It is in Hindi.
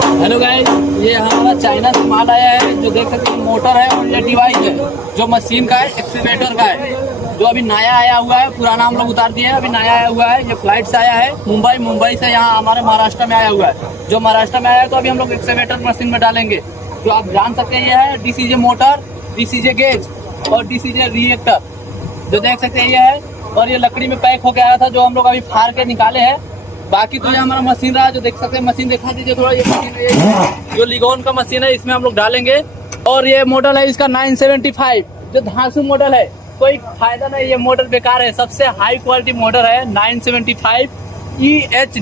हेलो गाइस, ये हमारा चाइना से माल आया है। जो देख सकते हैं मोटर है और ये डिवाइस है जो मशीन का है, एक्सीवेटर का है, जो अभी नया आया हुआ है। पुराना हम लोग उतार दिए हैं, अभी नया आया हुआ है। ये फ्लाइट से आया है, मुंबई से यहाँ हमारे महाराष्ट्र में आया हुआ है। जो महाराष्ट्र में आया है तो अभी हम लोग एक्सीवेटर मशीन में डालेंगे। जो आप जान सकते हैं ये है डीसीजे मोटर, डीसीजे गेज और डीसीजे रिएक्टर। जो देख सकते हैं ये है, और ये लकड़ी में पैक होके आया था जो हम लोग अभी फाड़ के निकाले हैं। बाकी तो ये हमारा मशीन रहा, जो देख सकते हैं मशीन दिखा दीजिए थोड़ा। ये मशीन है, जो लिगोन का मशीन है, इसमें हम लोग डालेंगे। और ये मॉडल है इसका 975, जो धांसू मॉडल है। कोई फायदा नहीं, ये मॉडल बेकार है। सबसे हाई क्वालिटी मॉडल है 975 EHD।